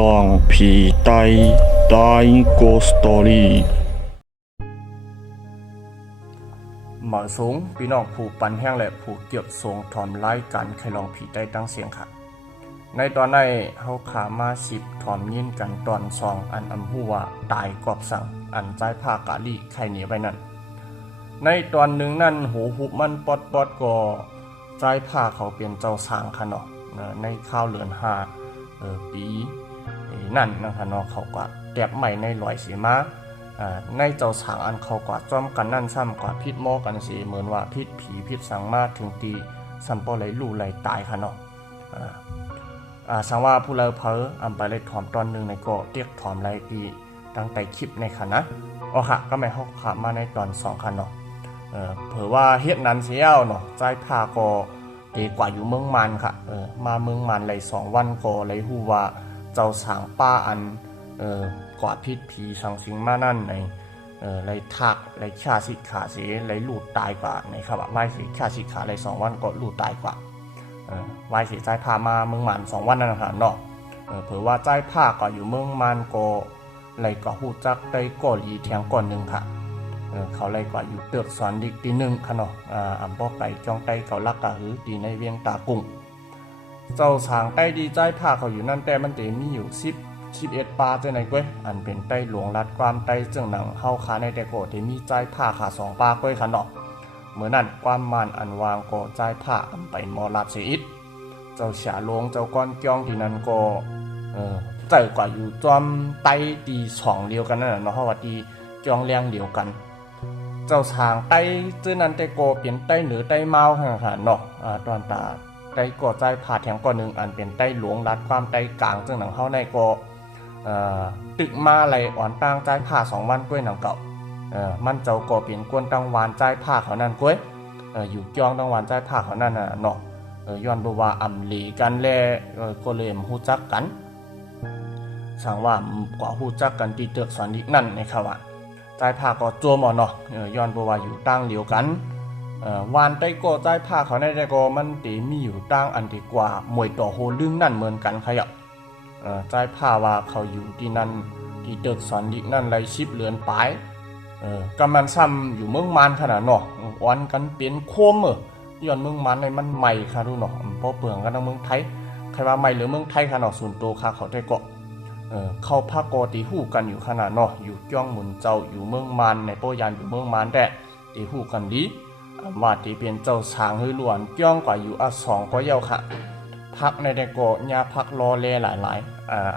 ลองผีไตไตโกสตอรี่หมอสูงพี่น้องผู้ปันแห้งและผู้เกี่ยวทรงทอมไล่กันใครลองผีไตตั้งเสียงค่ะในตอนนี้เขาขามา10ทอมยินกันตอน2อันหูว่าตายกอบสั่งอันใจผ้ากาลีใครหนีไปนั่นในตอนหนึ่งนั่นหูหุบมันปอดก็ใจผ้าเขาเป็นเจ้าสางค่ะเนาะในข้าวเหลือนหาปีนั่นนะคะเนาะเขาก็แก็บใหม่ในลอยสีมาในเจ้าสางอันเขาก็จ้อมกันนั่นซ้ำกว่าพิษหม้อกันสีเหมือนว่าพิษผีพิษสังมาถึงตีสัมปอไหลลู่ไหลตายค่ะเนาะสังว่าผู้เลอเพออันไปเลยถอมตอนหนึ่งในก็เรียกถอมไรปีตั้งแต่คลิปในค่ะนะอ๋อค่ะก็ไม่เขาขามาในตอน2ค่ะเนาะเผื่อว่าเฮ็ดนั้นเสียวเนาะใจพาก็ดีกว่าอยู่เมืองมันค่ะมาเมืองมันเลย2วันก็เลยฮู้ว่าเจ้าสางป้าอันกว่าพิษผีสังสิงมานั่นในเลยทักเลยฆ่าสิขาเสียเลยลูดตายกว่าในครับว่าไม่สิฆ่าสิขาเลย2วันก็ลูดตายกว่าวายสีใจพามาเมืองมัน2วันนั่นนะคะเนาะเผื่อว่าใจพาก็อยู่เมืองมันก็เลยก็ฮู้จักได้ก่อลีเทียงก่อนหนึ่งค่ะเขาเลยกว่าอยู่เตือกสอนดิกตีหนึ่งค่ะเนาะอำบ่ไก่จองไก่เขาลักกะหือตีในเวียงตากุ้งเจ้าสางไต้ดีใจพาเขาอยู่นั่นแต่มันจะมีอยู่11ปลาเจ้าไหนก้วยอันเป็นไต้หลวงรัดความไต้เจ้าหนังเฮาขาในแต่โกที่มีใจพาขา2ปลาก้วยค่ะเนาะเมื่อนั้นความมานอันวางก็ใจพาอันไปมอลัดเสียอิดเจ้าฉาลงเจ้าก้อนจ้องที่นั่นก็เจ้ากว่าอยู่จอมไต้ตี2เดียวกันนั่นน่ะเนาะเฮาว่าตีจองเลี้ยงเดียวกันเจ้าสางไต้เจ้านั้นแต่โกเปลี่ยนไต้เหนือไต้เมาค่ะเนาะตอนตาไต้ก่อใจผ่าแถงก่อนหนึ่งอันเป็นไต้หลวงรัดความไต้กลางซึ่งหนังเข้าในก็ตึกมาไหลอ่อนตั้งใจผ่า2วันก้วยหนังเก่ามันเจ้าก่อเปลี่ยนกวนตังวานใจผ่าเขานั่นก้วยอยู่จองตังวานใจผ่าเขานั่นน่ะเนาะย้อนบอกว่าอ่ำหลีกันแลก็เลยฮู้จักกันสั่งว่ากว่าฮู้จักกันตีเตือกสอนอีกนั่นในข่าวว่าใจผ้าก็จัวหมอเนาะย้อนบอกว่าอยู่ตั้งเดียวกันวานไต้ก็ใจผ้าเขาในแต่ก็มันตีมีอยู่ตั้งอันดีกว่ามวยต่อโฮลึงนั่นเหมือนกันขยับใจผ้าว่าเขาอยู่ที่นั่นที่เตือกสอนอีกนั่นไรชิบเลือนปลายกำมันซ้ำอยู่เมืองมันขนาดเนาะอ่อนกันเป็นโคมย้อนเมืองมันในมันใหม่ค่ะดูเนาะเพราะเปลืองกันทั้งเมืองไทยใครว่าใหม่หรือเมืองไทยค่ะเนาะส่วนตัวค่ะเขาได้เกาะเข้าภาคกตีหู้กันอยู่ขนาดเนาะอยู่จ้องหมุนเจ้าอยู่เมืองมันในโปยานอยู่เมืองมันแต่ตีหู้กันดีว่าตีเป็นเจ้าสางฮือล้วนจ้องกว่าอยู่2ก็เย้าค่ะพักในแต่ก็ยาพักรอแลหลาย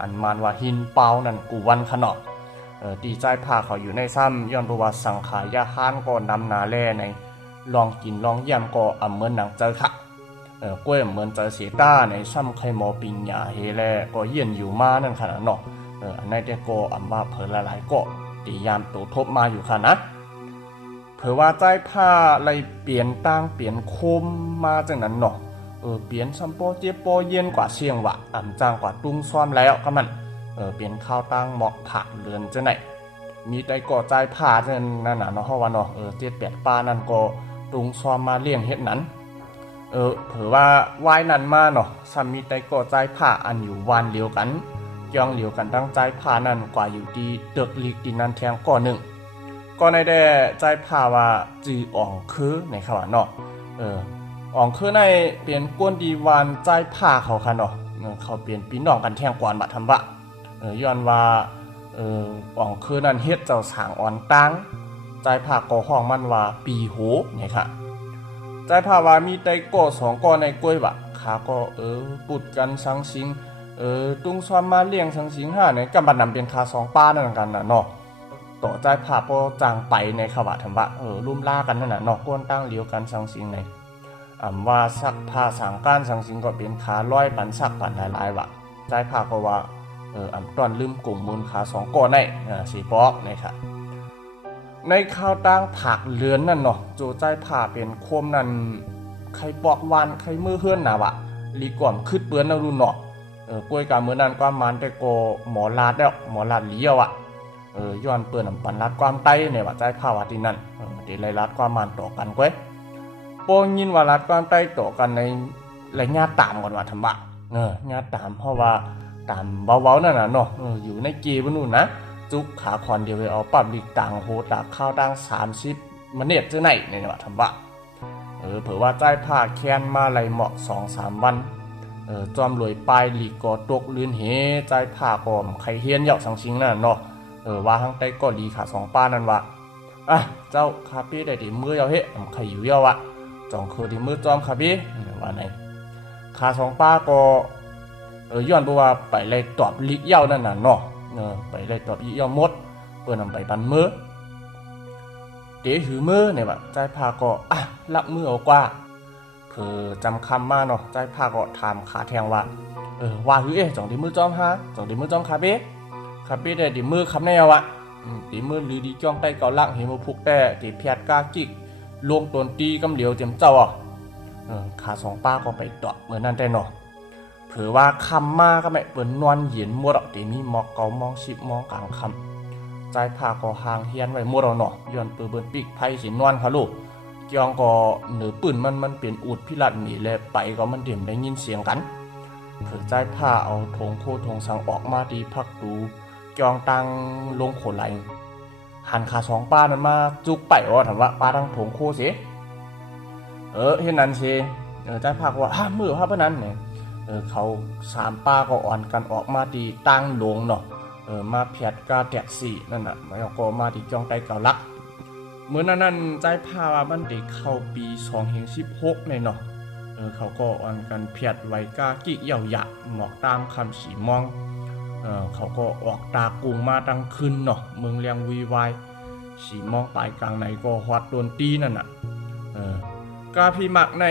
อันมันว่าหินเปานั่นกูวันขนาดตีใจพาเขาอยู่ในซ้ำย้อนประวัติสังขายาฮานก็นำนาแลในลองกินลองเยี่ยมก็เหมือนหนังเจอค่ะกล้วยเหมือนเจอเสียต้าในซ้ำไข่หมอปิญญาเฮแลก็เยี่ยนอยู่มานั่นขนาดเนาะในแต่ก็ว่าเผลหลายๆก็ตียามตัวทบมาอยู่ค่ะนะเผื่อว่าใจผ้าอะไรเปลี่ยนตั้งเปลี่ยนโคมมาจังนั้นเนาะเปลี่ยนซัมโปเจโปเย็นกว่าเชียงวะจางกว่าตุ้งซ้อมแล้วก็มันเปลี่ยนข้าวตั้งเหมาะผักเรือนจะไหนมีใจก่อใจผ้าจังนั่นน่ะเนาะเพราะว่าเนาะ7-8 ปลานั่นก็ตุ้งซ้อมมาเลี้ยงเฮ็ดนั้นเผื่อว่าวายนั้นมาเนาะซ้ำมีใจก่อใจผ้าอันอยู่วานเดียวกันย่องเหลียวกันตั้งใจผ้านั่นกว่าอยู่ที่เตึกลีกดินนั้นแทงก่อหนึ่งก็ในได้ใจผ้าว่าจืออ่องคือในขวานเนาะอ่องคือในเปลี่ยนก้นดีวานใจผ้าเขาค่ะเนาะเขาเปลี่ยนปีน้องกันแทงก่อนบัดทำบะย้อนว่าอ่องคือนั่นเฮ็ดเจ้าสางอ่อนตั้งใจผ้าก่อห้องมันว่าปีโหนี่ค่ะใจผ้าว่ามีไตก่อ2ก่อในกล้วยบะขาก็ปุดกันสังสิงตุ้งซ้อมมาเลี้ยงสังสิงห้าเนี่ยกำบัดนำเป็นคา2 ป้านั่นกันน่ะเนาะต่อใจผ่าโปจางไปในขวะธรรมะลุ่มล่ากันนั่นน่ะเนาะก้นตั้งเลี้ยวกันสังสิงในว่าสักผ้าสังก้านสังสิงก็เป็นขาร้อยปันสักปันหลายๆวะใจผ่าก็ว่าตอนลืมกลุ่มมูลขา2 ก้อนในสีปอกนี่ค่ะในข้าวตั้งผักเลือนนั่นเนาะโจใจผ่าเป็นโคมนั่นใครปอกวานใครมือเฮือนน่ะวะลีก่อนขึ้นเปื้อนนะรุ่นเนาะกล้วยกาเมื่อนั้นก็มันแต่โกหมอลาดแล้วหมอลาดเลี้ยวย้อนเปื่อนปันรัดความไตเนี่ยว่าใจภาวะที่นั่นเดี๋ยวไรรัดความมันต่อกันก้วยโปยินว่ารัดความไตต่อกันในระยะตามก่อนว่าธรรมะญาตามเพราะว่า ตามเว้าๆนั่นน่ะเนาะอยู่ในเกบ่นู่นนะจุกขาคอนเดียวไปเอาปรับลีกต่างโหตากข้าวตั้ง30มื้อเน็ตจังไหนนี่ว่าทำว่าเผื่อว่าจ่ายผ้าแค้นมาไหลเหมาะ 2-3 วันจอมรวยปลายลีกก็ตกลื่นเหจ่ายผ้าก็ใครเฮียนเหยาะสังชิงนั่นเนาะว่าทางใต้ก็ลีขา2ป้านั่นว่าเจ้าคาปี้ได้ดิมือเยาเฮใครอยู่เยาะจองคือดิมือจอมคาปี้ว่าไหนขา2ป้าก็ย้อนบ่ว่าไปเลยตอบลีกเหยานั่นน่ะเนาะไปเลยตอบลีกเหยาหมดเปิ้นนำไปปันมือเตหือมือเนี่ยว่าจ่ายผ้าก็ลักมือเอากว่าจำคำมาเนาะใจภาคก็ถามขาแทงว่าว่าหือจ่องดีมือจอมฮะจ่องดีมือจอมคาเป้ได้ดีมือคำแนวดีมือหรือดีจ้องใต้เกาลักเห็นมือพุกแต่ดีแพดกากิกลงตนตีกำเหลียวเจียมเจ้าขา2ป้าก็ไปตอบเหมือนนั่นแต่เนาะเผื่อว่าคำมาก็ไม่เปิ่นนอนเย็นมัวดอกตีนี้มอกเกามองชิบมองกลางคำใจภาคก็ห่างเฮียนไว้มัวดอกเนาะย้อนเปิ่นปีกไผ่สินอนค่ะลูกเกี่ยงก็เหนือปืนมันเป็นอูดพิรัดหนีแลไปก็มันเดี่ยมได้ยินเสียงกันเผื่อใจผ้าเอาธงโคธงสังออกมาดีพักดูเกี่ยงตังลงโขไหลหันขา2ป้านั้นมาจุกไปถามว่าป้าตั้งธงโคสิเห็นนั้นสิใจผ้าก็ว่ามือพะนั้นเนี่ยเขา3ป้าก็อ่อนกันออกมาดีตั้งลงเนาะมาเพียดกาแตกสี่นั่นน่ะมันก็มาดีจ้องใต้เก่าลักเมื่อนั้นใจพาว่ามันได้เข้าปี2016เลยเนาะเขาก็อ่อนกันเพียดไว้กากิเหี่ยวหยะหมอกตามคำสีมองเขาก็ออกตากุงมาตั้งคืนเนาะเมืองเลียงวีวายสีมองปลายกลางไหนก็ฮอดโดนตีนั่นน่ะกาพี่มักใน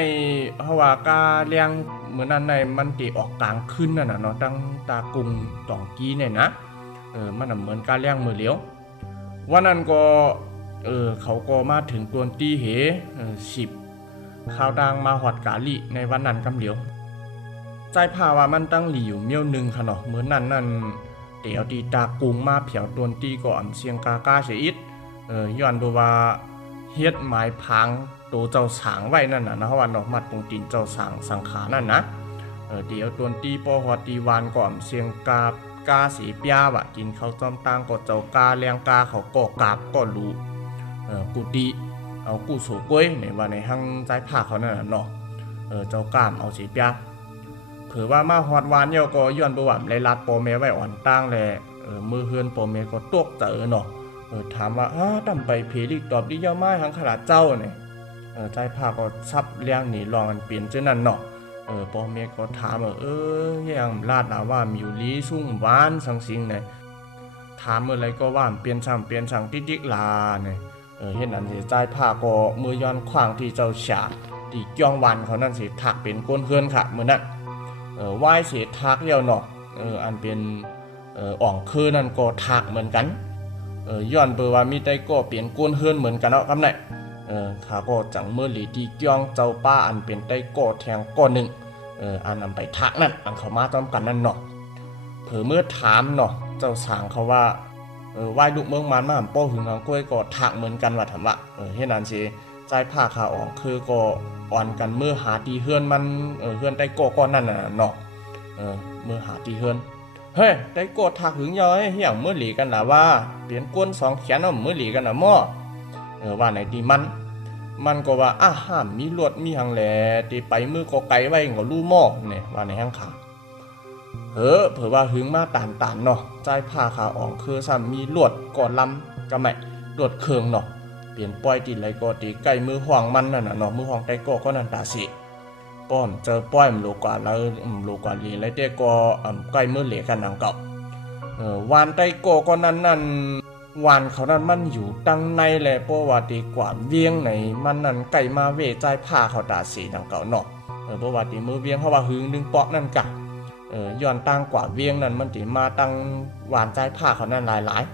เพราะว่ากาเลียงเมื่อนั้นในมันติออกกลางคืนนั่นน่ะเนาะตั้งตากุงตองกี้เนี่ยนะมันเหมือนกาเลียงมือเหลียววันนั้นก็เขาก็มาถึงตัวตีเห10ข่าวดังมาหอดกาลีในวันนั้นกำเหลียวใจพาว่ามันตั้งหลีอยู่เมี้ยวหนึ่งค่ะเนาะเหมือนนั่นเดี๋ยวตีตากุงมาเผียวตัวตีก่อนเสียงกากาเสียอิดย้อนดูว่าเฮ็ดหมายพังตัวเจ้าสางไว้นั่นน่ะนะว่าเนาะมัดตรงตีนเจ้าสางสังขานั่นนะเดี๋ยวตัวตีปอหอดตีวานก่อนเสียงกาสีเปียว่ะกินเขาจอมตังก็เจ้ากาเลียงกาเขาก็กาบก็รู้กูดีเอากูโสกล้วยในว่าในห้างใจผ้าเขานั่นน่ะเนาะเจ้ากามเอาสีเปียเผื่อว่ามาฮอดวานเยาก็ย้อนบ่ว่าเลยลัดปอแม่ไว้อ่อนตั้งแลมือเฮือนปอแม่ก็ตกเจอเนาะถามว่าตำไปเพลิกตอบดิเยามาหังขนาดเจ้าเนี่ยใจผ้าก็ซับเลี้ยงหนีลองกันเปลี่ยนจังนั้นเนาะปอแม่ก็ถามว่ายังลาดนาว่ามิวลีสุ่งหวานสังสิงเนี่ยถามเมื่อไรก็ว่าเปลี่ยนสั่งติ๊กลาเนี่ยเห็นนั่นสิใจผ้าก็มือย้อนขวางที่เจ้าฉาที่จ้องวันเขานั่นสิถักเป็นก้นเฮือนค่ะเมื่อนั้นไหว้เสียทักเดียวเนาะอันเป็นอ่องคือนั่นก็ถักเหมือนกันย้อนเปว่ามีไตก็เปลี่ยนก้นเฮือนเหมือนกันเนาะครับเนี่ยข้าก็จังเมื่อหลีที่จ้องเจ้าป้าอันเป็นไตก็แทงก้อนหนึ่งอันนำไปทักนั่นอันเขามาต้อมกันนั่นเนาะเผื่อเมื่อถามเนาะเจ้าสางเขาว่าไหว้ลูกเมืองมันมาป้อหึงหางกล้วยก็ถักเหมือนกันว่าถามว่าเฮ็ดนั่นสิใจผ้าขาออกคือก็อ่อนกันเมื่อหาตีเฮือนมันเฮือนไตก็ก้อนนั่นน่ะเนาะเมื่อหาตีเฮือนเฮ้ยไตก็ถักหึงยอยเฮียงเมื่อหลีกันล่ะว่าเปลี่ยนก้น2แขนเอาเมื่อหลีกันน่ะม้อว่าไหนดีมันก็ว่าห้ามมีลวดมีหังแหล่ตีไปมือก็ไกลไว้ก็รู้หม้อเนี่ยว่าในห้างขาเผื่อว่าหึงมาตานเนาะใจผ้าขาอ่องคือซ้ำมีลวดก่อนลำก็ไม่ลวดเคืองเนาะเปลี่ยนปล่อยตีไรก็ตีไก่มือห่วงมันนั่นน่ะเนาะมือห่วงไก่ก็นั่นตาสิป้อมเจอป้อยมโลกว่าแล้วโลกว่าลีไรเต้ก็ไก่มือเหล็กกันหนังเก่าวานไก่ก็นั่นวานเขานั้นมันอยู่ตั้งในแหละเพราะว่าตีกว่าเวียงไหนมันนั่นไก่มาเวใจผ้าเขาตาสีหนังเก่าเนาะเพราะว่าตีมือเวียงเพราะว่าหึงดึงเปาะนั่นกะย้อนตั้งกว่าเวียงนั่นมันติมาตั้งหวานใจผ้าเขานั่นหลาย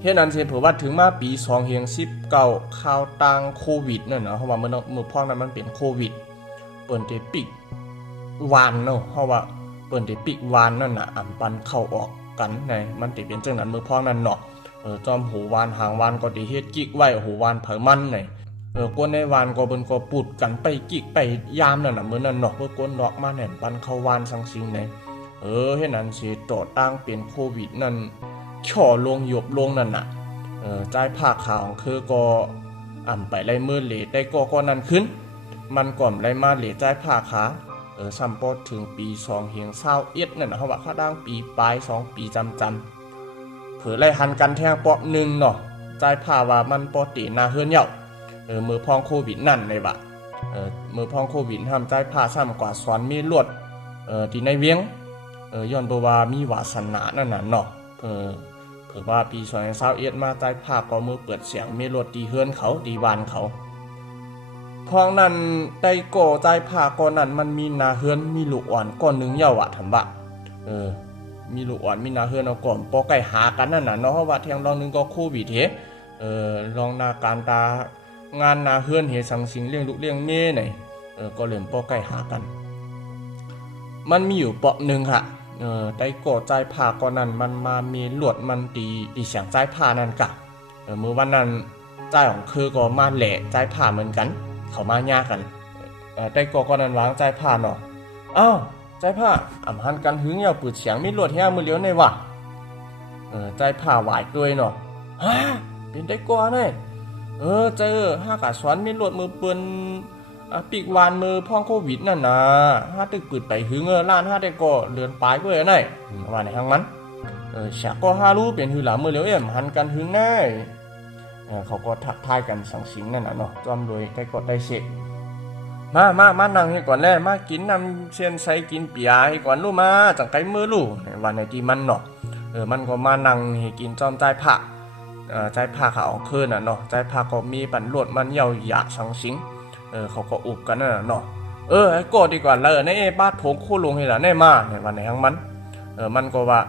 เฮ็ดนั้นสิเผื่อว่าถึงมาปี2019ข่าวต่างโควิดนั่นเนาะเพราะว่ามื้อพ่อนั้นมันเป็นโควิดเปิ้นได้ปิดวานเนาะเพราะว่าเปิ้นได้ปิดวานนั่นน่ะปันเข้าออกกันในมันติเป็นจังนั้นมื้อพ่อนั้นเนาะจอมหูวานหางวานก็ได้เฮ็ดกิกไว้หูวานเผอมันในกวนในวานก็เบิ่นก็ปุดกันไปกิกไปยามนั่นน่ะมื้อนั้นเนาะเพิ่นกวนดอกมาแน่นปันเข้าวานสังสิงใน เฮ็ดนั้นสิต่อตั้งเป็นโควิดนั่นช่อลงหยบลงนั่นน่ะจ่ายผ้าขาวคือก็ไปไล่มือเหลได้ก็นั่นขึ้นมันก่อมไล่มาเหลจ่ายผ้าขาซ้ำปอถึงปี2เฮียง21นั่นน่ะเฮาว่าเขาดังปีปลาย2ปีจำเผือไล่หันกันแทงปอ1เนาะจ่ายผ้าว่ามันปอติหน้าเฮือนเหย่ามือพองโควิดนั่นเลยว่ะมือพองโควิดห้ามจ่ายผ้าซ้ำกว่าสอนมีลวดที่ในเวียงย้อนบ่ว่ามีวาสนานั่นน่ะเนาะเผื่อว่าปี2021มาจ่ายผ้าก็มือเปิดเสียงมีรถดีเฮือนเขาดีวานเขาพองนั้นได้ก่อจ่ายผ้าก่อนนั้นมันมีนาเฮือนมีลูกอ่อนก้อนนึงเยาว่าถำบะมีลูกอ่อนมีนาเฮือนเอาก่อนปอไก่หากันนั่นน่ะเนาะเพราะว่าเที่ยงรองนึงก็โควิดเฮลองนาการตางานนาเฮือนเฮสังสิงเลี้ยงลูกเลี้ยงเม่ไหนก็เริ่มปอไก่หากันมันมีอยู่เปาะนึงค่ะได้ก่อจ่ายผ้าก่อนนั้นมันมามีลวดมันตีเสียงจ่ายผ้านั่นกะมื้อวันนั้นจ่ายของคือก็มาแหละจ่ายผ้าเหมือนกันเขามาญากันได้ก่อนนั้นวางจ่ายผ้าเนาะอ้าวจ่ายผ้าหันกันหึงยาวปืดเสียงมีลวดแฮมือเลี้ยวในว่ะจ่ายผ้าหวายด้วยเนาะฮะเป็นได้ก่อแน่เจอห้ากะสอนมีลวดมือเปิ้นปีกวานมือพ่องโควิดนั่นนะห้าตึกปืดไปหึงล้านห้าได้ก็เลือนปลายเพื่อไหนว่าในทางมันฉากก็ห้ารู้เป็นหือหลามือเลี้ยวหันกันหึงแน่เขาก็ทักทายกันสังสิงนั่นน่ะเนาะจอมโดยได้กดได้เสกมานั่งให้ก่อนแน่มากินน้ำเชียนใส่กินเปียให้ก่อนลูกมาจังไกมือลูกวันในที่มันเนาะมันก็มานั่งให้กินจอมใจผ้าใจผ้าขาวคืนน่ะเนาะใจผ้าก็มีปั่นลวดมันเยาหยาสังสิงเขาก็อุบกันนั่นน่ะเนาะไอ้กดดีกว่าเลยในบ้านโถงโคลงให้ล่ะแน่มาในวันในทางมันมันก็ว่า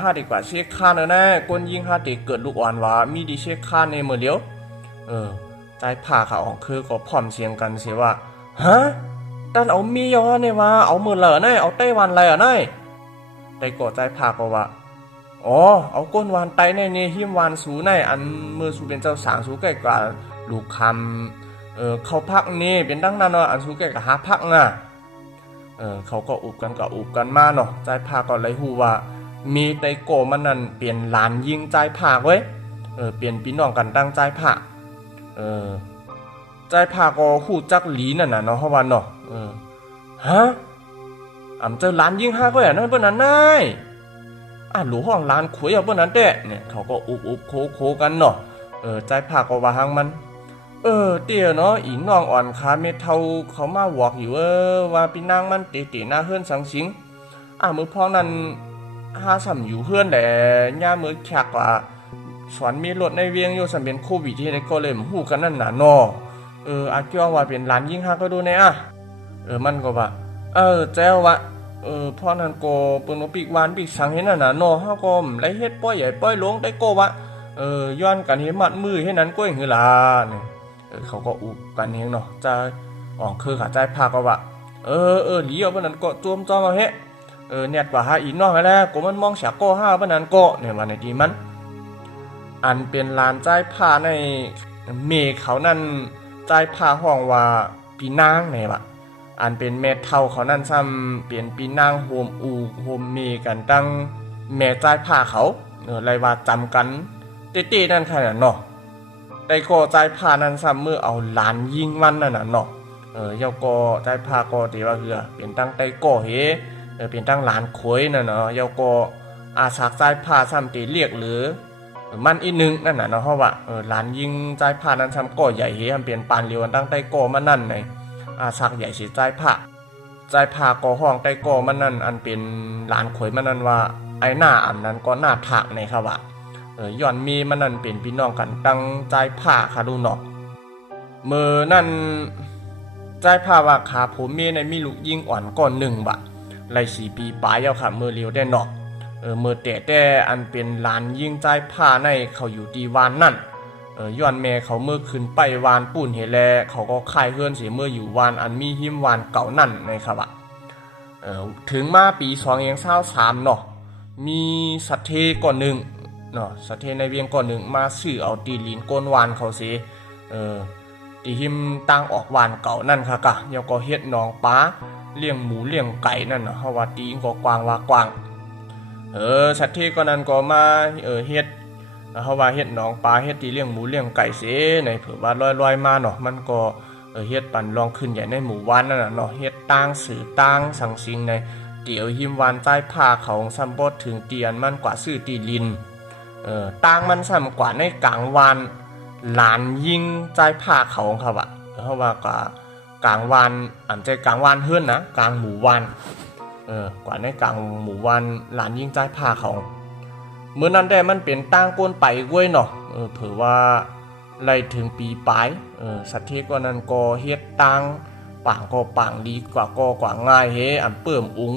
ห้าดีกว่าเช็คค่าเนอะแน่ก้นยิงห้าตีเกิดลูกอ่อนว่ามีดีเช็คค่าในมือเดียวใจผ่าขาออกคือก็พร้อมเสียงกันเสียว่าฮะแต่เอามียอเนี่ยว่าเอามือเหล่อแน่เอาไต้หวันอะไรอ่ะแน่ได้กดใจผ่าก็ว่าเอาก้นวานไตในนี่หิมวานสูในอันมือสูเป็นเจ้าสางสูใกล้กว่าลูกคำเขาพักนี่เป็นดังนั้นเนาะอันสูใกล้กับหาพักน่ะเขาก็อุบกันมาเนาะใจผ่าก็เลยฮู้ว่ามีไตโกมันนั่นเปลี่ยนหลานยิงใจผ่าเว้ยเปลี่ยนพี่น้องกันตั้งใจผ่าใจผ่าก็ฮู้จักหลีนั่นน่ะเนาะเฮาว่าเนาะฮะเจอหลานยิง5ก็อย่างนั้นเปิ้นนั่นนายหลวงห้องหลานขุยเอาเปิ้นนั่นแท้เนี่ยเขาก็อุบโคกันเนาะใจผ่าก็ว่าหังมันเตี้ยเนาะอีน้องอ่อนขาเม็ดเท่าเขามาบอกอยู่ว่าพี่นางมันติหน้าเฮือนสังสิงมื้อพ้องนั้นสัมอยู่เพื่อนแหละย่ามือแขกว่าสอนมีรถในเวียงอยู่สัมเป็นโควิดที่ได้ก็เลยหูกันนั่นน่ะเนาะอาเกี่ยวว่าเป็นหลานยิ่งก็ดูเนี่ยมันก็ว่าแจ้วว่าพ่อนั้นก็เปิ้นว่าปีกวานปีกสังเห็นนั่นน่ะเนาะเฮาก็ไล่เฮ็ดป้อยใหญ่ป้อยหลวงได้ก็ว่าย้อนกันเฮ็ดมัดมือให้นั้นก็อย่างหือล่ะนี่เขาก็อุบกันเฮงเนาะจะคือขาใจพาก็ว่าหลีเอาเปิ้นนั้นก็จวมจ้อมาเฮ็ดเนี่ยกว่าหาอีกน้องแล้วก็มันมองฉากก็ห้าปนั้นก็เนี่ยวันในที่มันอันเป็นลานใจผ้าในเมฆเขานั่นใจผ้าห้องว่าปีนางไหนวะอันเป็นแม่เท่าเขานั่นซ้ำเปลี่ยนปีนางโฮมเมกันตั้งแม่ใจผ้าเขาไรว่าจำกันเต้ๆนั่นขนาดเนาะแต่ก็ใจผ้านั้นซ้ำเมื่อเอาหลานยิงวันนั่นน่ะเนาะเจ้าก็ใจผ้าก็ตีว่าคือเป็นตั้งใจก็เฮเป็นตั้งหลานขวยน่ะเนาะเยาก็อาสากใจผ้าซ้ำตีเรียกหรือมันอีกนึงนั่นน่ะเนาะเพราะว่าหลานยิงใจผ้านั้นซ้ำก่อใหญ่เฮมันเป็นปานเรียวตั้งใต้ก่อมันนั่นไงอาสากใหญ่สิใจผ้าก่อห้องใต้ก่อมันนั่นอันเป็นหลานขวยมันนั่นว่าไอ้หน้าอันนั้นก็หน้าถากในครับว่าย้อนมีมันนั่นเป็นพี่น้องกันตั้งใจผ้าค่ะดูเนาะมือนั่นใจผ้าว่าขาผมมีในมีลูกยิงอ่อนก่อน1บาทไล่4 ปีปลายแล้วค่ะมือเลียวได้เนาะมือแต่อันเป็นหลานยิงใจผ้าในเขาอยู่ดีวานนั่นย้อนแม่เขาเมื่อขึ้นไปวานปุ่นเฮแลเขาก็คายเฮือนเสียเมื่ออยู่วานอันมีหิมวานเก่านั่นในครับถึงมาปี2023เนาะมีสัตเทก่อน1เนาะสัตเทในเวียงก่อน1มาซื้อเอาตีลินก้นวานเขาสิตีหิมตั้งออกวานเก่านั่นค่ะกะเดี๋ยวก็เฮ็ดหนองป้า เลี้ยงหมูเลี้ยงไก่นั่นน่ะเฮาว่าตีนก็กว้างว่ากว้างสัตว์ที่ก็นั้นก็มาเฮ็ดเฮาว่าเฮ็ดหนองปลาเฮ็ดที่เลี้ยงหมูเลี้ยงไก่เสในเผื่อว่าลอยๆมาเนาะมันก็เฮ็ดปันลองขึ้นใหญ่ในหมู่บ้านนั่นน่ะเนาะเฮ็ดตั้งสื่อตั้งสังสิงในเตี๋ยวหิมวานใต้ผ้าเขาซ้ำบ่ถึงเตียนมันกว่าซื้อตีลินตั้งมันซ้ำกว่าในกลางวันหลานยิงใจผ้าเขาครับอ่ะเฮาว่ากลางวันอันใจกลางวันเฮือนนะกลางหมู่บ้านกว่าในกลางหมู่บ้านหลานยิงใจผ้าเขาเมื่อนั้นได้มันเป็นตั้งก้นไปก้วยเนาะเผื่อว่าไล่ถึงปีปลายสัตว์ที่ก็นั้นก็เฮ็ดตั้งป่างก็ป่างดีกว่าก็กว่าง่ายเฮอันเปิ่มอุ๋ง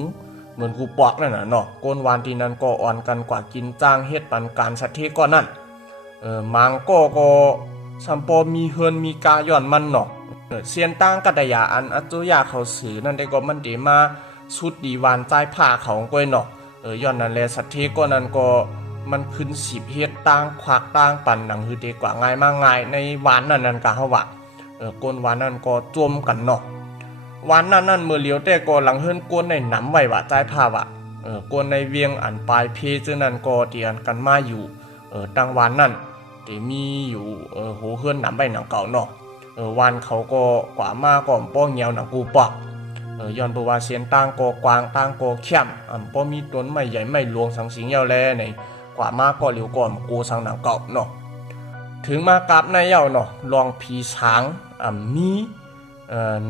เหมือนกูปอกนั่นน่ะเนาะก้นวานที่นั้นก็อ่อนกันกว่ากินจ้างเฮ็ดปันการสัตว์ที่ก็นั่นมังก็สัมปอมีเฮือนมีกาย่อนมันเนาะเสียนตั้งกัตยาอันอัจยาเขาสื่อนั่นได้ก็มันดีมาชุดดีวานใจผ้าเขาก้วยเนาะย้อนนั่นแหละสัตว์ที่ก็นั้นก็มันขึ้น10เฮ็ดตั้งควักตั้งปั่นหนังฮือดีกว่าง่ายมากง่ายในวานนั่นก็เฮาว่าก้นวานนั่นก็จมกันเนาะวานนั่นเมื่อเลี้ยวแต่ก็หลังเฮือนก้นในหนำไว้ว่าใจผ้าว่าก้นในเวียงอันปลายเพจนั่นก็เตียนกันมาอยู่ตั้งวานนั่นที่มีอยู่โหเฮือนหนำไว้หนังเก่าเนาะวานเขาก็กว่ามาก่อมป้อเหี่ยวหนังกูปอกย้อนบ่ว่าเสียนตั้งก็กวางตั้งก็เข้มป้อมีต้นไม้ใหญ่ไม้หลวงสังสิงยาวแลในกว่ามาก็เหลียวก่อนกูสังหนังเก่าเนาะถึงมากราบในเย้าเนาะลองผีช้างมี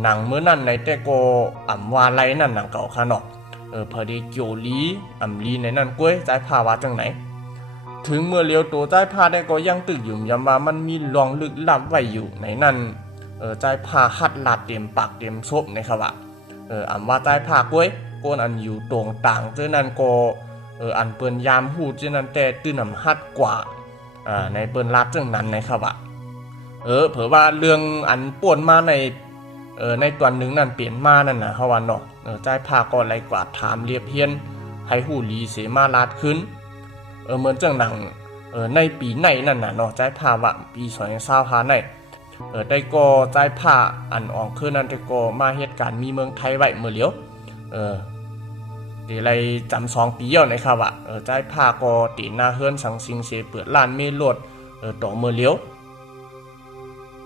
หนังเมื่อนั้นในแต่ก็วาไลนั่นหนังเก่าค่ะเนาะพอดีเกี่ยวลีลีในนั้นก้วยใจผ้าว่าจังไหนถึงเมื่อเลี้ยวตัวใจผ้าได้ก็ยังตึกอยู่ย้ำว่ามันมีลองลึกลับไว้อยู่ในนั้นใจผ้าหัดลาดเต็มปากเต็มซบในครับว่าว่าใจผ้าก้วยก้นอันอยู่ตรงต่างเจ้านั้นก็อันเปิ้นยามหูเจ้านั้นแต่ตื้นหัดกว่าในเปิ้นลาดจังนั้นในครับว่าเผื่อว่าเรื่องอันป่วนมาในตัวหนึ่งนั่นเปลี่ยนมานั่นนะเฮาว่าเนาะใจผ้าก็ไหลกว่าถามเรียบเฮียนให้หูลีเสมาลาดขึ้นเหมือนจังหนังในปีไหนนั่นน่ะเนาะใจผ้าว่าปี2025ในได้ก็ใจผ้าอันออกคือนั่นได้ก็มาเหตุการณ์มีเมืองไทยไว้เมื่อเลียวดีไรจำ2ปีแล้วนะครับว่าใจผ้าก็ตีหน้าเฮือนสังสิงเสเปิดร้านเมลดต่อเมื่อเลียว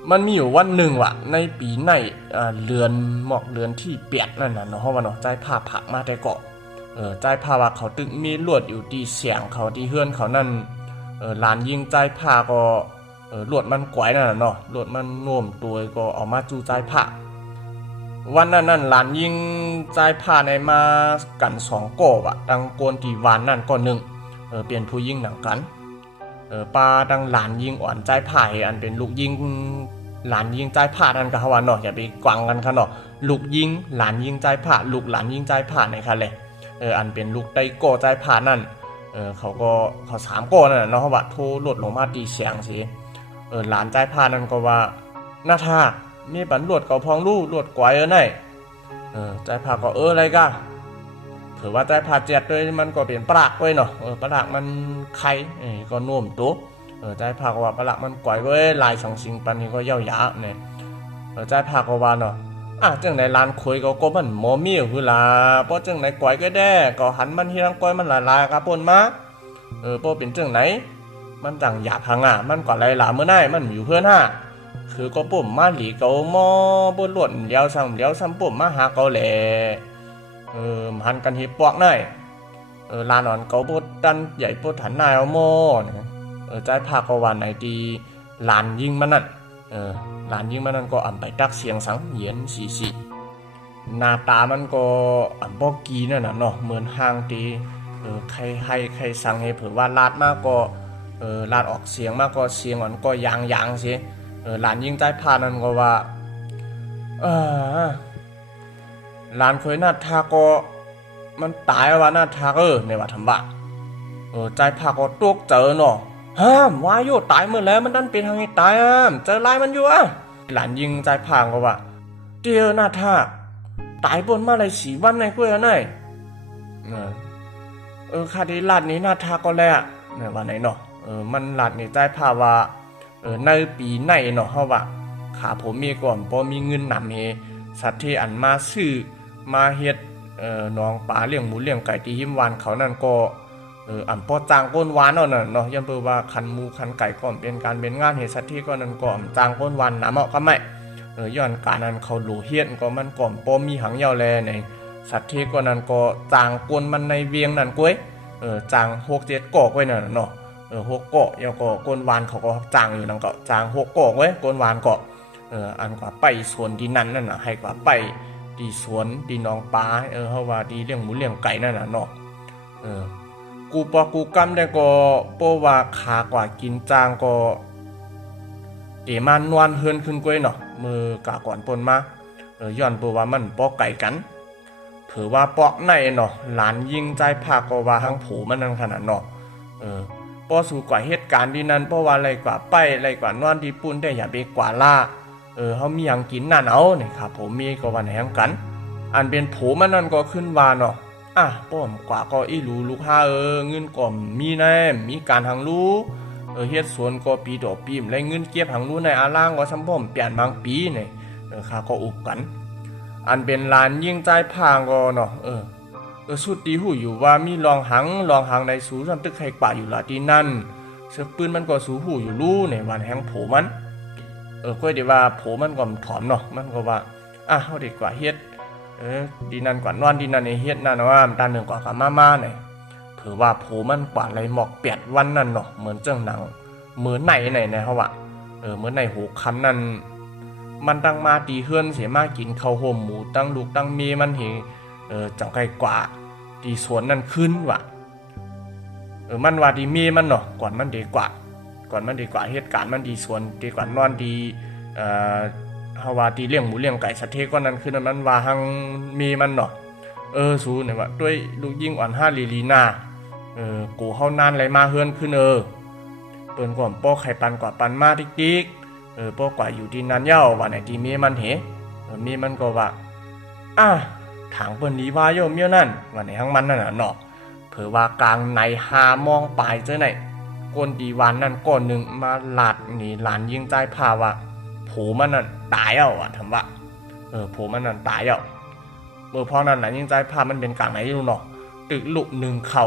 มันมีอยู่วันหนึ่งว่ะในปีไหนเดือนหมอกเดือนที่8นั่นน่ะเนาะเฮาว่าเนาะใจผ้าผักมาแต่เกาะใจผ้าว่าเขาตึกมีลวดอยู่ที่เสียงเขาที่เฮือนเขานั่นลานยิงใจผ้าก็ลวดมันก๋วยนั่นน่ะเนาะลวดมันโน้มตัวก็ออกมาจูใจผ้าวันนั้นลานยิงใจผ้าในมากัน2ก่อว่ะดังโกนที่วานนั่นก็1เปลี่ยนผู้ยิงหนังกันปลาดังหลานยิงอ่อนใจผ้าอันเป็นลูกยิงหลานยิงใจผ้านั่นก็เฮาว่าเนาะอย่าไปกวางกันค่ะเนาะลูกยิงหลานยิงใจผ้าลูกหลานยิงใจผ้าในค่ะเลยอันเป็นลูกไตโก้ใจผ่านนั่นเขา3โก้นั่นเนาะว่าโทรลดลงมาตีเสียงสิหลานใจผ่านนั่นก็ว่าหน้าท่ามีปันลวดเก่าพองลู่ลวดกวายไหนใจผ่าก็อะไรกะถือว่าใจผ่าเจ็ดด้วยมันก็เป็นปลากไว้เนาะปลากมันไข่ก็นุ่มตุ๊ใจผ่าก็ว่าปลากมันกวายไว้ลายสังสิงปันนี้ก็เย้าหยาเนี่ยใจผ่าก็ว่าเนาะจังไหนลานคุยก็มันหมอมีคือล่ะเพราะจังไหนก๋วยก็ได้ก็หันมันที่รังก้อยมันหลายๆครับปนมาเพราะเป็นจังไหนมันจังหยาบพังมันกว่าไรล่ะเมื่อไหร่มันอยู่เพื่อนคือก็ปุ่มมาหลีเกาหม้อบนหลวดเลี้ยวซ้ำปุ่มมาหาเกาแหล่หันกันหิปอกหน่อยลานอ่อนเกาปดดันใหญ่ปดหันนายเอาหม้อใจพากวันไหนดีลานยิงมันนั่นหลานยิงมันนั่นก็ไปตักเสียงสังเย็นสีหน้าตามันก็บอกกีนั่นน่ะเนาะเหมือนห้างตีใครสั่งให้เผื่อว่าลาดมากก็ลาดออกเสียงมากก็เสียงอ่อนก็ยางสิหลานยิงใจพานั่นก็ว่าหลานเคยหน้าทาก็มันตายว่าหน้าทาในว่าทำบ้าใจพาก็ตกเจอเนาะห้ามวายโยตายเมื่อแล้วมันดันเป็นทางให้ตายเจอลายมันอยู่หลานยิงใจพางก็ว่าเดียวหน้าท่าตายบนมาเลย4 วันในกล้วยไหนคาดีลาดนี้หน้าท่าก็แล้วเนี่ยว่าไหนเนาะมันลาดนี่ใจพาว่าในปีไหนเนาะเฮาว่าขาผมมีก่อนพอมีเงินนำเฮสัตว์ที่อันมาซื้อ มาเฮ็ดน้องปลาเลี้ยงหมูเลี้ยงไก่ที่หิมหวานเขานั่นก็อันพอจางก้นหวานเอาน่ะเนาะยันเปิ้นว่าคันหมูคันไก่ก็เป็นการเป็นงานเฮ็ดสัตว์ที่ก็นั่นก็จางก้นหวานน้ำเอาก็ไม่ย้อนการนั้นเขาหลูเฮียนก็มันก็บ่มีหังยาวแลในสัตว์ที่ก็นั่นก็จางก้นมันในเวียงนั่นก้วยจาง6 7กอกไว้นั่นเนาะ6กอกแล้วก็ก้นหวานเขาก็จางอยู่นั่นก็จาง6กอกไว้ก้นหวานก็อันก็ไปสวนที่นั่นนั่นน่ะให้ก็ไปที่สวนที่น้องปลาเฮาว่าที่เลี้ยงหมูเลี้ยงไก่นั่นน่ะเนาะกูปอกูกำได้ก็เพราะว่าขากว่ากินจางก็เตมันนวลเฮือนขึ้นก้วยเนาะมือกะก่อนปนมาย้อนเพราะว่ามันปอไก่กันเผื่อว่าปอกในเนาะหลานยิงใจภาคก็ว่าทั้งผูมันนั่นขนาดเนาะปอสู่กว่าเหตุการณ์ที่นั้นเพราะว่าอะไรกว่าไปอะไรกว่านอนที่ปุ่นได้อย่าไปกว่าล่าเฮามีหยังกินนั่นเอานี่ครับผมมีก็ว่าแหงกันอันเป็นผูมันนั่นก็ขึ้นว่าเนาะป้อมกว่าก็อีหลูลูกห้าเงินก็มีแน่มีการทางรู้เฮ็ดสวนก็ปีดอกปีมและเงินเก็บทางรู้ในอาล่างก็ซ้ำพ่อมเปลี่ยนบางปีนี่ข้าก็อุบกันอันเป็นลานยิ่งใจพางก็เนาะสุดดีหูอยู่ว่ามีลองหังในสูซ้ำตึกให้กว่าอยู่ละที่นั่นเสือปืนมันก็สูหูอยู่รู้ในวันแห่งโผมันก็ได้ว่าโผมันก็ถอมเนาะมันก็ว่าเฮาดีกว่าเฮ็ดดีนั่นกว่านอนดีนั่นในเฮ็ดนั่นว่าตาหนึ่งกว่ากับมาเนี่ยเผื่อว่าโผมันกว่าไรหมอก8 วันนั่นเนาะเหมือนเจ้าหนังเหมือนไหนนะเขาว่าเหมือนในหูคำนั่นมันตั้งมาตีเฮือนเสียมากินข้าวห่มหมูตั้งลูกตั้งเมียมันเห็นจังไกลกว่าตีสวนนั่นขึ้นว่ะมันว่าดีเมียมันเนาะก่อนมันดีกว่าเหตุการณ์มันดีสวนดีกว่านอนดีเฮาว่าที่เลี้ยงหมูเลี้ยงไก่สัตว์เทก็นั้นคือนั้นว่าหังมีมันเนาะสู้เนี่ยว่าด้วยลูกยิ่งอ่อน5ลีนากูเฮานานไหลมาเฮือนขึ้นเปิ้นก่อมป้อไข่ปันกว่าปันมาติ๊กป้อกว่าอยู่ที่นั้นเย้าว่าไหนที่มีมันเหมีมันก็ว่าถังเปิ้นนี้ว่าโยมเมียวนั่นว่าไหนหังมันนั่นน่ะเนาะเผื่อว่ากลางใน5 มองปลายเจ้าไหนก้นดีวันนั่นก้อนนึงมาลาดนี่หลานยิงใจพาว่าโผมันนั่นตายเอาทำว่าโผมันนั่นตายเอาพอนั้นหลานยิงใจพามันเป็นกลางไหนอยู่เนาะตึกลุก1 เข่า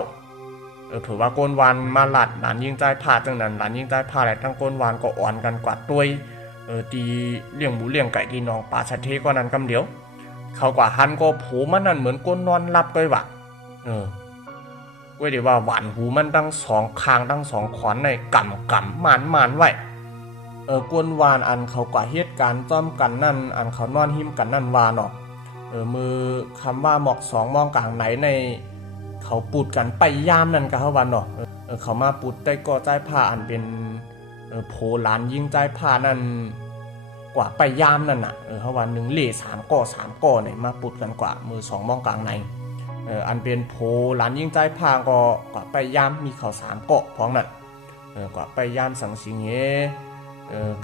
เผื่อว่าก้นวันมาลาดหลานยิงใจพาจังนั้นหลานยิงใจพาและทั้งก้นวันก็อ่อนกันกว่าด้วยตีเลี้ยงหมูเลี้ยงไก่ที่น้องปลาชะเทก็นั้นกำเดียวเขากว่าหันก็โผมันนั่นเหมือนก้นนอนหลับก้อยว่ะก็เดี๋ยวว่าหวานหูมันตั้ง2 คางตั้ง2 ขอนในกำมานไว้กวนวานอันเขากว่าเหตุการณ์จ้อมกันนั่นอันเขานอนหิมกันนั่นวาเนาะมือคำว่าหมอก2 มองกลางไหนในเขาปูดกันไปยามนั่นก็เขาว่าเนาะเขามาปูดได้ก่อใจผ้าอันเป็นโผหลานยิงใจผ้านั่นกว่าไปยามนั่นน่ะเขาว่า1 เหล่3 ก่อเนี่ยมาปูดกันกว่ามือ2 มองกลางไหนอันเป็นโผหลานยิงใจผ้าก็กว่าไปยามมีเขา3 เกาะพ้องนั่นกว่าไปยามสังสิงเ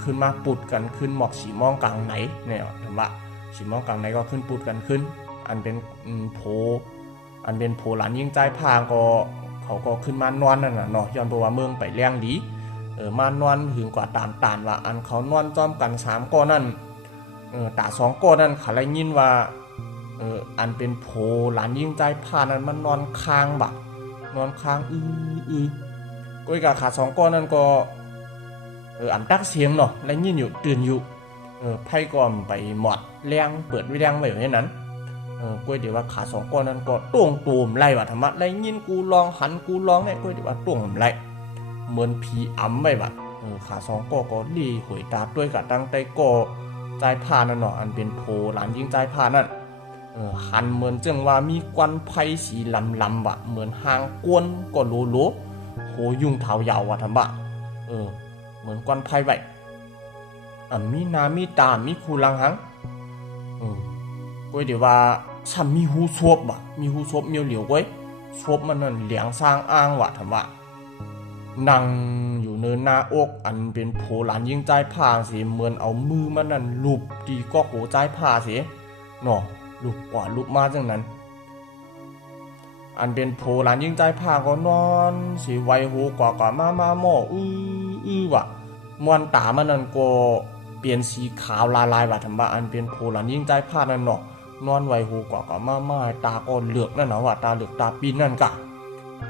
ขึ้นมาปุดกันขึ้นหมอก4 มองกลางไหนเนี่ยถือว่า4 มองกลางไหนก็ขึ้นปุดกันขึ้นอันเป็นโผหลานยิงใจพางก็เขาก็ขึ้นมานอนนั่นน่ะเนาะย้อนตัวว่าเมืองไปเลี้ยงดีมานอนถึงกว่าตามตานว่าอันเขานอนจ้อมกัน3 ก้อนั่นตา2 ก้อนั่นเขาได้ยินว่าอันเป็นโผหลานยิงใจพานั้นมันนอนค้างบักนอนค้างก้อยกับขา2 ก้อนั่นก็อันตักเสียงเนาะแล้วยินอยู่ตื่นอยู่ไพ่ก่อมไปหมดแรงเปิดวิแรงไว้อย่างนั้นก้อยเดี๋ยวว่าขา2 ก้อนนั้นก็ต้วงตูมไล่ว่าธรรมะไล่ยินกูลองหันกูลองเนี่ยก้อยเดี๋ยวว่าต้วงไล่เหมือนผีอ้ำไว้ว่าขา2 ก้อก็รีหวยตาด้วยกับตั้งใจก่อใจผ้านั่นเนาะอันเป็นโผหลานยิงใจผ้านั่นหันเหมือนจังว่ามีควันไฟสีลำว่ะเหมือนหางกวนก็โลโหยุ่งเท้ายาวว่ะธรรมะเหมือนควันไฟไว้มีน้ำมีตามีคูลังหังก้อยเดี๋ยวว่าฉันมีหูซบบ่ะมีหูซบเมียวเหลียวก้อยซบมันนั่นเหลียงสร้างอ้างว่ะธรรมะนั่งอยู่เนินหน้าอกอันเป็นโผหลานยิงใจผ้าสิเหมือนเอามือมันนั่นลูบตีก็โหใจผ้าสิเนาะลูบกว่าลูบมาจังนั้นอันเป็นโผหลานยิงใจผ้าก็นอนสิไวโหกว่ามาหม้อว่ะมวนตามันนั่นก็เปลี่ยนสีขาวลายว่ะธรรมะอันเป็นโผหลานยิงใจผ้านั่นเนาะ นอนไว้หูกว่าก็มาตาก็เหลือกนั่นนะว่าตาเหลือกตาปีนนั่นกะ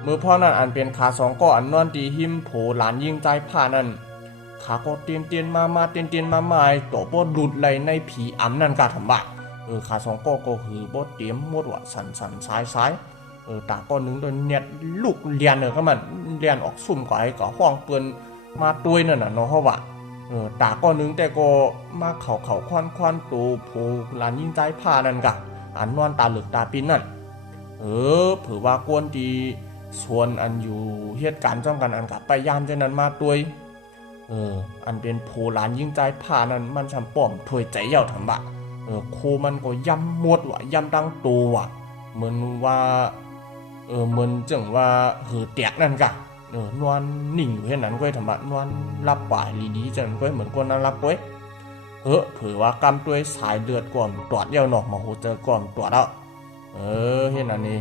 เมื่อพ่อนั้นอันเป็นขาสองก็อันนอนดีหิมโผหลานยิงใจผ้านั่นขาก็เตียนมาเตียนมาตัวโบหลุดไหลในผีอำนั่นกะทำบะขาสองก็คือโบเตรียมหมดว่าสันซ้ายตาก็นึงโดนเน็ตลูกเลียนก็มันเลียนออกซุ่มก็ไอ้ก็ห้องเปื้อนมาตุยนั่นน่ะเนาะเขาว่าตาก็นึงแต่ก็มาเขาควันตูโผหลานยิงใจผ้านั่นกะอันนอนตาเหลือกตาปีนนั่นเผื่อว่ากวนดีส่วนอันอยู่เหตุการณ์จ้องกันอันกับไปยามเจนั้นมาตุยอันเป็นโผหลานยิงใจผ้านั่นมันช่ำป้อมถวยใจเย่าทำบะโคมันก็ย่ำมดว่ะย่ำดังตัวว่ะเหมือนว่าเหมือนจังว่าแตกนั่นกะนอนนิ่งอยู่แค่นั้นก็ทำบะนอนรับป่ายลีดีจังก็เหมือนคนนั้นรับก้อยเผื่อว่ากำตัวสายเลือดก่อนตรวจเย่าหนอกมาโหเจอก่อนตรวจแล้วเห็นอันนี้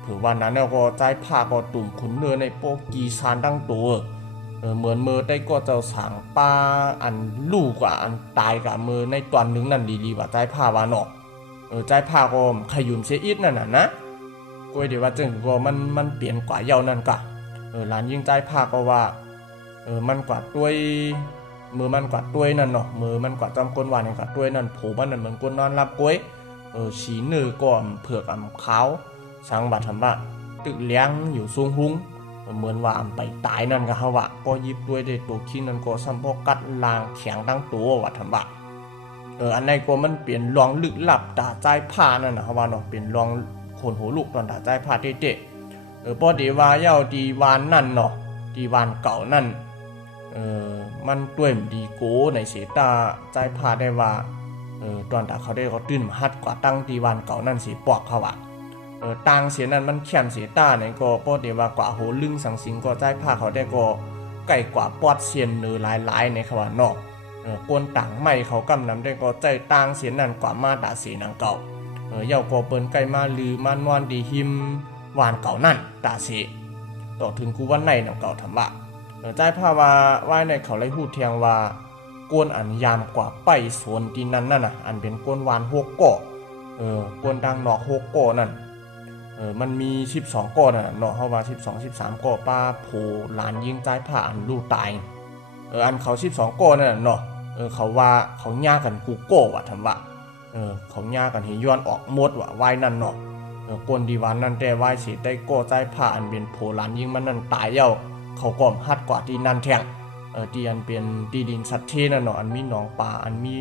เผื่อวันนั้นเราก็ใจผ้าก็ตุ่มขุนเนื้อในโปกีซานดังตัวเหมือนมือได้ก็เจ้าสางป้าอันลูกกว่าอันตายกับมือในตอนนึงนั่นดีว่าใจผ้าวานอกใจผ้าก็ขยุ่มเสียอิดนั่นน่ะนะก็เดี๋ยวว่าจึงก็มันเปลี่ยนกว่าเย้านั่นกะหลานยิงใจผ้าก็ว่ามันกว่าด้วยมือมันกว่าด้วยนั่นเนาะมือมันกว่าจำก้นวานกว่าด้วยนั่นผูมันนั่นเหมือนก้นนอนรับก้อยฉีเนื้อก่อนเผือกอ่ำขาวสังบัดทำบะตึกเลี้ยงอยู่สูงหุ้งเหมือนว่าไปตายนั่นก็เขาว่าก็ยิบด้วยได้ตัวขี้นั่นก็ซ้ำพอกัดลางแข็งตั้งตัวว่าทำบะอันไหนก็มันเปลี่ยนลองลึกลับตาใจผ้านั่นนะเขาว่าเนาะเปลี่ยนลองโขนหัวลูกตอนตาใจผ้าเตะพอดีว่าเย้าดีวานนั่นเนาะดีวานเก่านั่นมันต้วยดีโก้ในเสตาใจผ้าได้ว่าตอนตาเขาได้เขาตื่นมาฮัดกว่าตั้งดีวานเก่านั่นสีปอกเขาว่าต่างเสียนั้นมันแข็มเสียตาเนี่ยก็ปอดีว่ากว่าโหลึงสังสิงก็ใจผ้าเขาได้ก็ไก่กว่าปอดเสียนเนื้อหลายในขวานอกกวนต่างไม่เขากำนำได้ก็ใจต่างเสียนั้นกว่ามาตาสีนางเก่าเย่าก็เปิ้นไก่มาลือมานวนดีหิมหวานเก่านั่นตาสีต่อถึงกูวันในนางเก่าทำว่าใจผ้าว่าว่ายในเขาเลยพูดเทียงว่ากวนอันยามกว่าไปสวนตีนั้นน่ะอันเป็นกวนหวานหกก่อกวนดังนอกหกก่อนั่นมันมี12ก้อนน่ะเนาะเฮาว่า13ก้อป้าโผหลานยิงใจผ้าอันลูกตายอันเขา12ก้อนนั่นน่ะเนาะเขาว่าเขาย่ากันกูโก้ว่าทำว่าเขาย่ากันให้ย้อนออกหมดว่าไว้นั่นเนาะกวนดีวันนั่นแต่ไว้สิได้ก้อใจผ้าอันเป็นโผหลานยิงมันนั่นตายเย้าเขาก็ฮัดกว่าที่นั่นแทงที่อันเป็นที่ดินสัตว์เทนั่นเนาะอันมีหนองป่าอันมี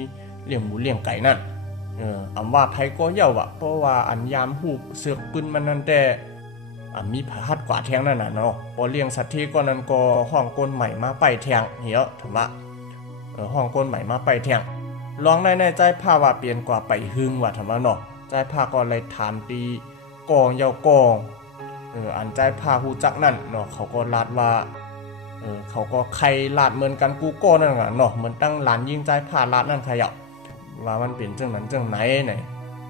เลี้ยงหมูเลี้ยงไก่นั่นอำว่าไผก็เย้าว่ะเพราะว่าอันยามหูเสือกปืนมันนั่นแต่มีผาหัดกว่าแทงนั่นน่ะเนาะพอเลี้ยงสัตว์ที่ก็นั้นก็ห้องก้นใหม่มาไปแทงเหี่ยวถือว่าห้องก้นใหม่มาไปแทงลองในใจผ้าว่าเปลี่ยนกว่าไปหึงว่าถือว่าเนาะใจผ้าก็เลยถามตีกองเย้ากองอันใจผ้าฮู้จักนั่นเนาะเขาก็ลาดว่าเขาก็ใครลาดเหมือนกันกูก็นั่นน่ะเนาะเหมือนตั้งหลานยิงใจผ้าลาดนั่นขยับว่ามันเป็นจังนั้นจังไหน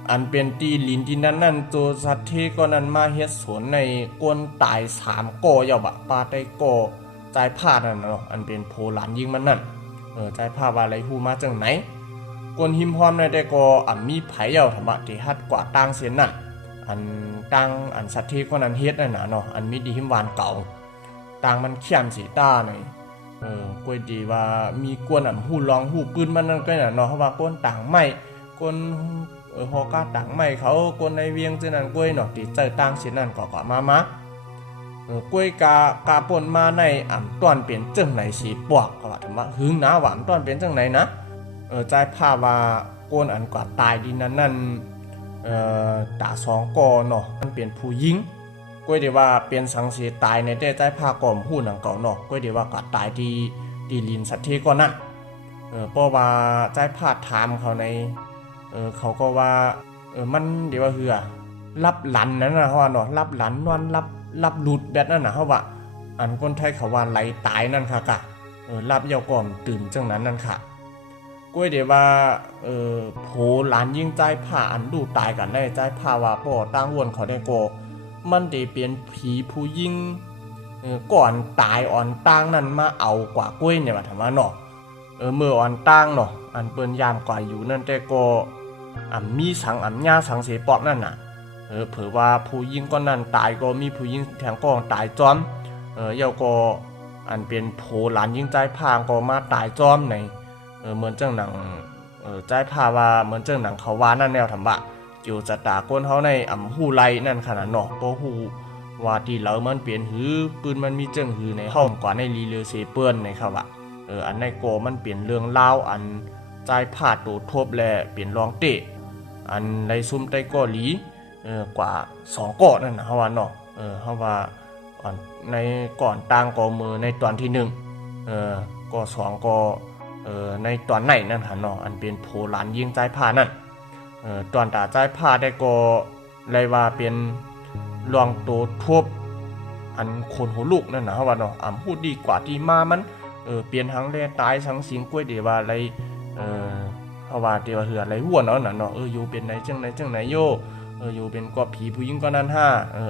อันเป็นตีลินที่นั่นโจสัตเทก็นั้นมาเฮ็ดสวนในก้นตาย3ก่อเย่าบะปาได้ก่อใจผ้านั่นเนาะอันเป็นโพหลานยิงมันนั่นใจผ้าว่าอะไรฮู้มาจังไหนก้นหิมพร้อมได้ก็มีไผเย่าธรรมะที่ฮัดกว่าตั้งเสียนั่นอันตั้งอันสัตเทก็นั้นเฮ็ดนั่นน่ะเนาะอันมีดีหิมหวานเก่าต่างมันเข้มสีตาหน่อยกวยดีว่ามีกวนหูลองหูปืนมันนั่นก็น่ะเนาะเพราะว่ากวนต่างไม่กวนฮอกาต่างไม่เขากวนในเวียงจังนั้นกวยเนาะติใจต่างเสียนั่นก็มากวยกาป่นมาในต้อนเป็นจังไหนสิปอกก็ว่าธรรมะหึงหนาหวานต้อนเป็นจังไหนนะใจภาพว่ากวนอันกว่าตายดีนั้นตา2ก่อเนาะมันเป็นผู้หญิงก้อยเดี๋ยวว่าเป็นสังเสียตายในแต่ใจผ้ากอมหูหนังเก่าเนาะก้อยเดี๋ยวว่าก็ตายที่ลินสัตว์เทก็นั่นเพราะว่าใจผ้าถามเขาในเขาก็ว่ามันเดี๋ยวว่าเหือรับหลันนั่นนะเขาว่าเนาะรับหลันนอนรับหลุดแบบนั้นนะเขาว่าอันคนไทยเขาว่าไหลตายนั่นค่ะกะรับเยากอมตื่นจังนั้นนั่นค่ะก้อยเดี๋ยวว่าโผหลานยิงใจผ้าอันดูตายกันได้ใจผ้าว่าพ่อตั้งวนเขาได้โกมันได้เป็นผีผู้ยิ่งก่อนตายอ่อนตั้งนั้นมาเอากว่ากล้วยเนี่ยว่าถามว่าเนาะเมื่ออ่อนตั้งเนาะอันเปิ้นยามกว่าอยู่นั่นแต่ก็ มีสังญาสังเสปอกนั่นน่ะเผื่อว่าผู้หญิงก็นั่นตายก็มีผู้หญิงแทงก็ตายจอมเยาก็อันเป็นโผหลานยิงใจพางก็มาตายจอมในเหมือนจังหนังใจพาว่าเหมือนจังหนังเขาว่านั่นแนวทำบะเกี่ยวจะตาก้นเขาในหูไลนั่นขนาดเนาะก็หูว่าที่เรามันเปลี่ยนหือปืนมันมีจังหือในห้องกว่าในรีเลอเซเปิลในครับว่าอันในโกมันเปลี่ยนเรื่องเล่าอันใจพาดตัวทบและเปลี่ยนรองเตะอันในซุ่มใต้ก้อหลีกว่า2ก่อนั่นนะเฮาว่าเนาะเฮาว่าในก่อนต่างก่อมือในตอนที่1ก่อ2ก่อในตอนไหนนั่นหั่นเนาะอันเป็นโผหลานยิงใจพานั่นตอนตาใจพาได้ก็เลยว่าเป็นรองตัวทบอันคนหัวลูกนั่นนะเฮาว่าเนาะพูดดีกว่าที่มามันเปลี่ยนทั้งแลตายทั้งสิงกล้วยเดว่าอะไรเฮาว่าเดว่าเหืออะไรหัวเนาะน่ะเนาะอยู่เป็นไหนจังไหนโยอยู่เป็นกอบผีผู้หญิงก็นั่น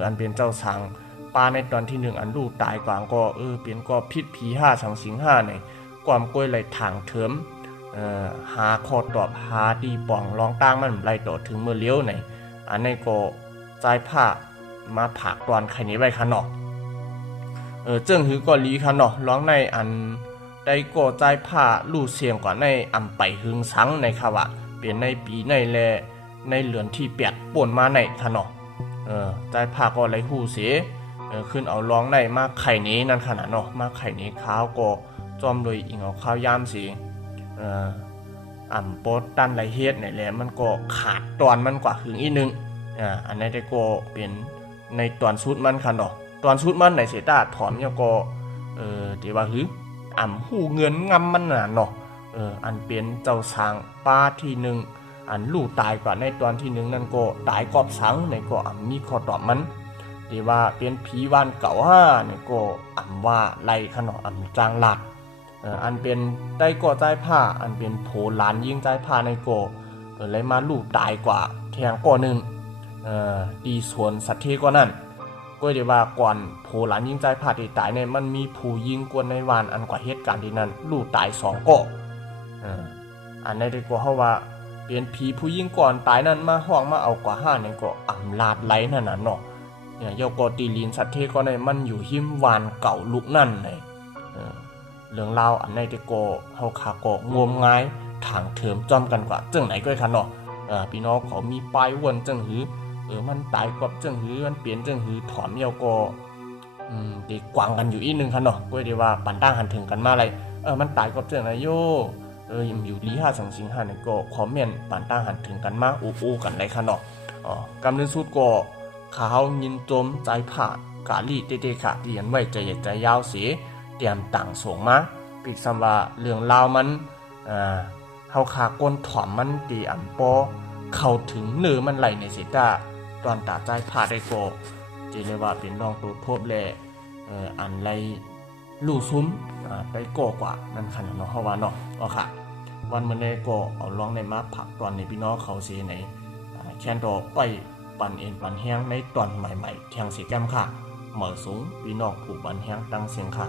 อันเป็นเจ้าสังปาในตอนที่1อันลูกตายกว่างก็เป็นกอบพิษผี5สังสิง5ในความกล้วยไหลทางเถิมหาข้อตอบหาดีป่องรองตั้งมันไหลต่อถึงเมื่อเลี้ยวในอันนี้ก็ใจผ้ามาผักตอนไข่นี้ไว้คันเนาะเจิ้งหือก็ลีคันเนาะร้องในอันได้ก็ใจผ้าลู่เสียงกว่าในไปหึงสังในค่ะว่าเปลี่ยนในปีในแลในเหลือนที่8ป่นมาในคันเนาะใจผ้าก็ไหลหูเสียขึ้นเอาร้องในมาไข่นี้นั่นขนาดเนาะมาไข่นี้ข้าวก็จอมโดยอิงเอาข้าวยามสิโปสตันไรเฮ็ดนี่แหละมันก็ขาดตอนมันกว่าหึงอีนึงอันนี้ได้ก็เป็นในตอนชุดมันคันเนาะตอนชุดมันในเสตาถอมเนี่ยก็ที่ว่าหือหูเงินงำมันน่ะเนาะอันเป็นเจ้าสางป้าที่1อันลูกตายกว่าในตอนที่1นั่นก็ตายกอบสังในก็มีข้อตอบมันที่ว่าเป็นผีวานเก่านี่ก็ว่าไล่คันเนาะจางหลักอันเป็นได้ก่อใจผ้าอันเป็นโผหลานยิงใจผ้าในโกเลยมาลูกตายกว่าแทงก่อหนึ่งดีส่วนสัตเทก็นั่นก็เดี๋ยวว่าก่อนโผหลานยิงใจผ้าที่ตายเนี่ยมันมีผู้ยิงกวนในวานอันกว่าเหตุการณ์ที่นั้นลูกตาย2ก่ออันในได้ก็เฮาว่าเป็นผีผู้ยิงก่อนตายนั้นมาห้องมาเอากว่า5เนี่ยก็ลาดไหลนั่นน่ะเนาะเนี่ยยกตีลีนสัตเทก็ในมันอยู่หิมวานเก่าลุกนั่นเลยเรื่องราวอันในที่โกเฮาขาโกงมงายทางเถิมจอมกันกว่าจังไหนก็คันเนาะพี่น้องเขามีป้ายวนจังหือมันตายกับจังหือมันเปลี่ยนจังหือถอนเหี่ยวก็ติกวางกันอยู่อีกนึงคันเนาะก็ได้ว่าปันตั้งหันถึงกันมาอะไรมันตายกับจังไหนโยอยู่ลี5สังสิง5นี่ก็คอมเมนต์ปันตั้งหันถึงกันมาอู้กันได้คันเนาะกำเนิดสุดก็ขาวยินจมใจผาดกาลีเตๆค่ะเรียนไว้ใจใหญ่ใจยาวเสียเตรียมต่างส่งมาปิดซ้ำว่าเรื่องราวมันเฮาขาก้นถ่อมมันตีปอเข้าถึงเนื้อมันไหลในเสตาตอนตาใจพาได้โกจะเรียกว่าเป็นรองตัวทบแลอันไรลู่ซุ้มได้โกกว่านั่นขนาดเนาะเฮาว่าเนาะค่ะวันมื้อนี้ก็เอาลองในมาผักตอนในพี่น้องเขาสิในแคนดอไปปั่นเอ็นปั่นแห้งในตอนใหม่ๆแทงสิแก้มค่ะเหมาะสูงพี่น้องผู้ปั่นแห้งตั้งเสียงค่ะ